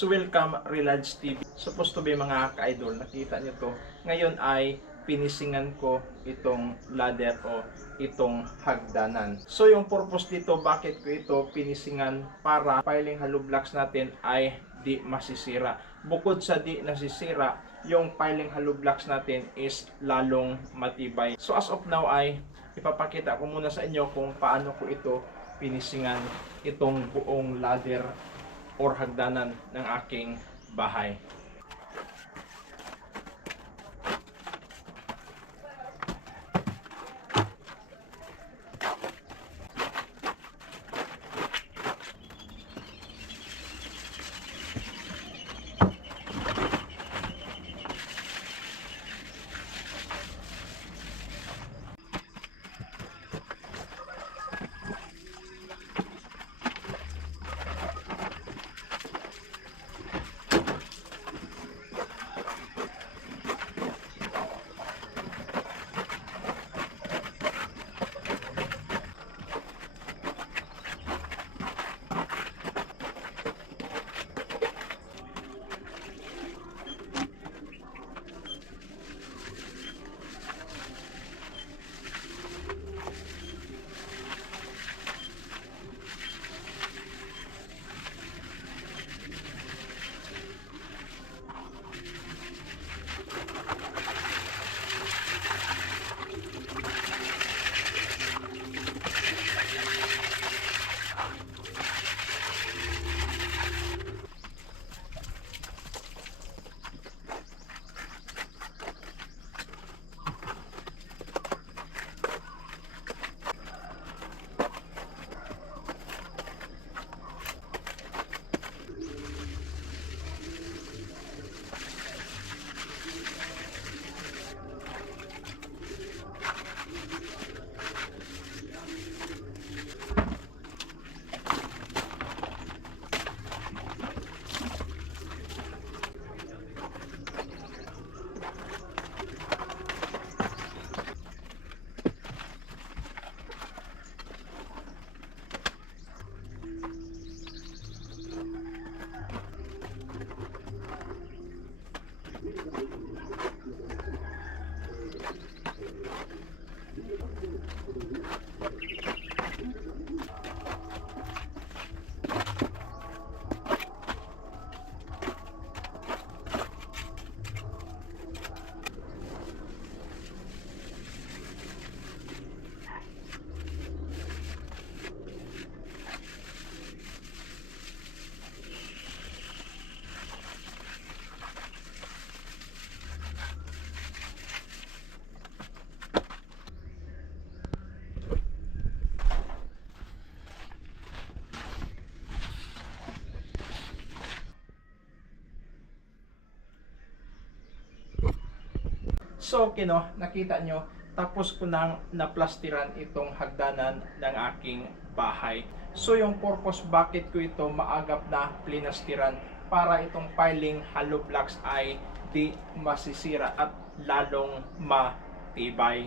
So welcome Relage TV. Supposed to be mga ka-idol, nakita nyo to. Ngayon ay pinisingan ko itong ladder o itong hagdanan. So yung purpose dito, bakit ko ito pinisingan para piling hollow blocks natin ay di masisira. Bukod sa di nasisira, yung piling hollow blocks natin is lalong matibay. So as of now ay ipapakita ko muna sa inyo kung paano ko ito pinisingan itong buong ladder or hagdanan ng aking bahay. So, kino, nakita nyo, tapos ko nang naplastiran itong hagdanan ng aking bahay. So, yung purpose bakit ko ito maagap na plinastiran para itong piling hollow blocks ay di masisira at lalong matibay.